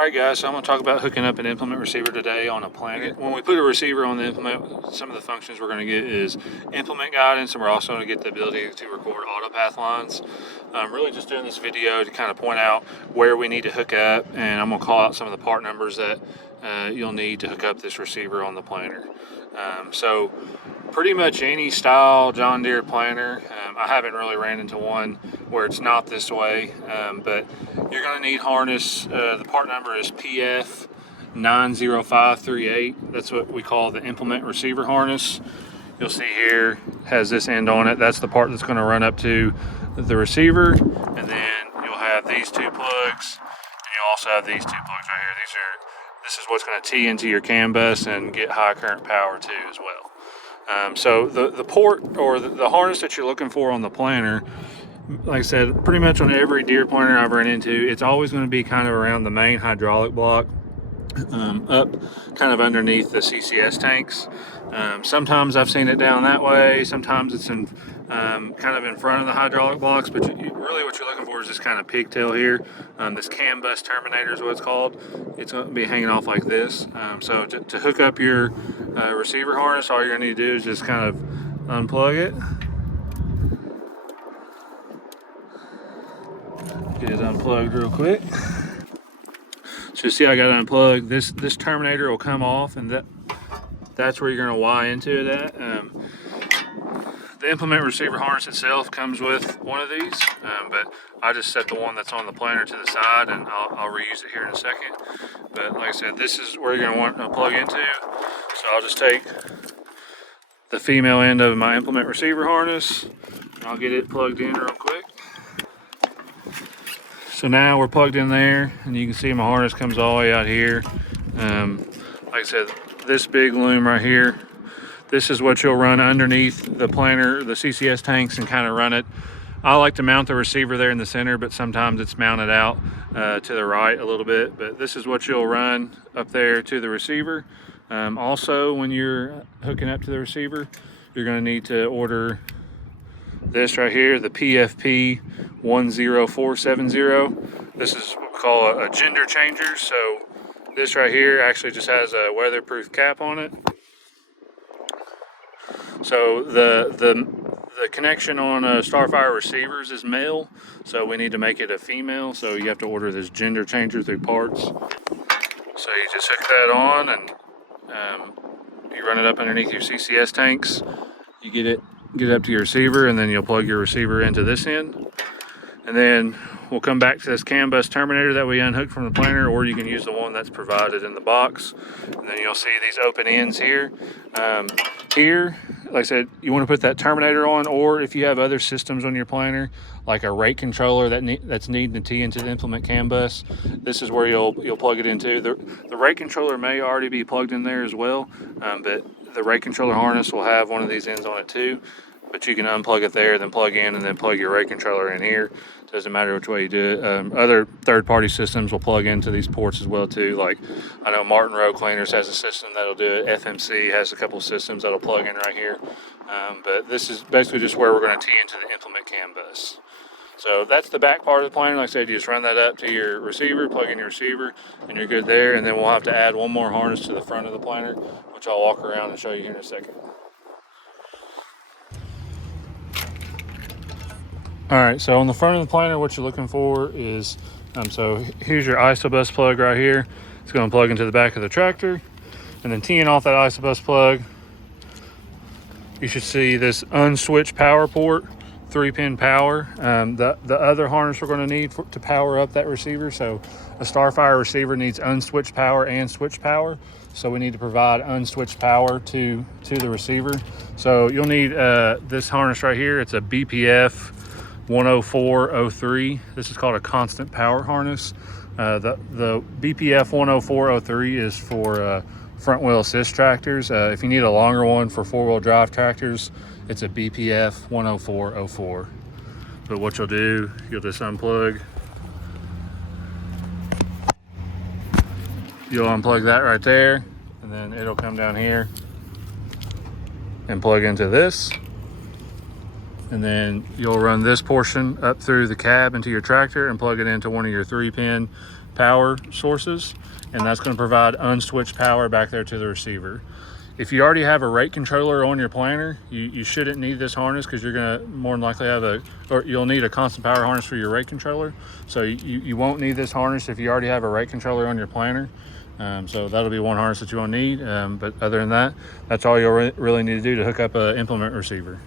Alright guys, so I'm going to talk about hooking up an implement receiver today on a Planet. When we put a receiver on the implement, some of the functions we're going to get is implement guidance, and we're also going to get the ability to record AutoPath lines. I'm really just doing this video to kind of point out where we need to hook up, and I'm going to call out some of the part numbers that you'll need to hook up this receiver on the planter. So pretty much any style John Deere planter, I haven't really ran into one where it's not this way, but you're going to need harness. The part number is PF 90538. That's what we call the implement receiver harness. You'll see here has this end on it. That's the part that's going to run up to the receiver, and then you'll have these two plugs, and you'll also have these two plugs right here. This is what's going to tee into your CAN bus and get high current power too as well. So the port or the harness that you're looking for on the planter, like I said, pretty much on every Deere planter I've run into, it's always going to be kind of around the main hydraulic block, up kind of underneath the CCS tanks. Sometimes I've seen it down that way, sometimes it's in kind of in front of the hydraulic blocks, but really what you're looking for is this kind of pigtail here. This CAN bus terminator is what it's called. It's going to be hanging off like this. So to hook up your receiver harness, all you're going to need to do is just kind of unplug it. Get it unplugged real quick. So you see I got it unplugged. This terminator will come off, and that's where you're going to wire into that. The implement receiver harness itself comes with one of these, but I just set the one that's on the planter to the side, and I'll reuse it here in a second. But like I said, this is where you're going to want to plug into. So I'll just take the female end of my implement receiver harness, and I'll get it plugged in real quick. So now we're plugged in there, and you can see my harness comes all the way out here. Like I said, this big loom right here, this is what you'll run underneath the planter, the CCS tanks, and kind of run it. I like to mount the receiver there in the center, but sometimes it's mounted out to the right a little bit. But this is what you'll run up there to the receiver. Also, when you're hooking up to the receiver, you're going to need to order this right here, the PFP 10470. This is what we call a gender changer. So this right here actually just has a weatherproof cap on it. So the connection on Starfire receivers is male, so we need to make it a female. So you have to order this gender changer through parts. So you just hook that on, and you run it up underneath your CCS tanks. You get it up to your receiver, and then you'll plug your receiver into this end. And then we'll come back to this CAN bus terminator that we unhooked from the planter, or you can use the one that's provided in the box. And then you'll see these open ends here. Here, like I said, you want to put that terminator on, or if you have other systems on your planter, like a rate controller that's needing to tee into the implement CAN bus, this is where you'll plug it into. The rate controller may already be plugged in there as well, but the rate controller harness will have one of these ends on it too. But you can unplug it there, then plug in, and then plug your rate controller in here. Doesn't matter which way you do it. Other third-party systems will plug into these ports as well too. Like I know Martin Row Cleaners has a system that'll do it. FMC has a couple of systems that'll plug in right here. But this is basically just where we're going to tee into the implement CAN bus. So that's the back part of the planter. Like I said, you just run that up to your receiver, plug in your receiver, and you're good there. And then we'll have to add one more harness to the front of the planter, which I'll walk around and show you here in a second. All right, so on the front of the planter, what you're looking for is, so here's your ISOBUS plug right here. It's going to plug into the back of the tractor, and then teeing off that ISOBUS plug, you should see this unswitched power port, 3-pin power. The other harness we're going to need to power up that receiver. So a Starfire receiver needs unswitched power and switched power. So we need to provide unswitched power to the receiver. So you'll need this harness right here. It's a BPF 10403. This is called a constant power harness. The BPF 10403 is for front wheel assist tractors. If you need a longer one for 4-wheel drive tractors, it's a BPF 10404. But what you'll do, you'll just unplug. You'll unplug that right there, and then it'll come down here and plug into this. And then you'll run this portion up through the cab into your tractor and plug it into one of your 3-pin power sources. And that's going to provide unswitched power back there to the receiver. If you already have a rate controller on your planter, you shouldn't need this harness, because you're going to more than likely have you'll need a constant power harness for your rate controller. So you won't need this harness if you already have a rate controller on your planter. So that'll be one harness that you won't need. But other than that, that's all you'll really need to do to hook up an implement receiver.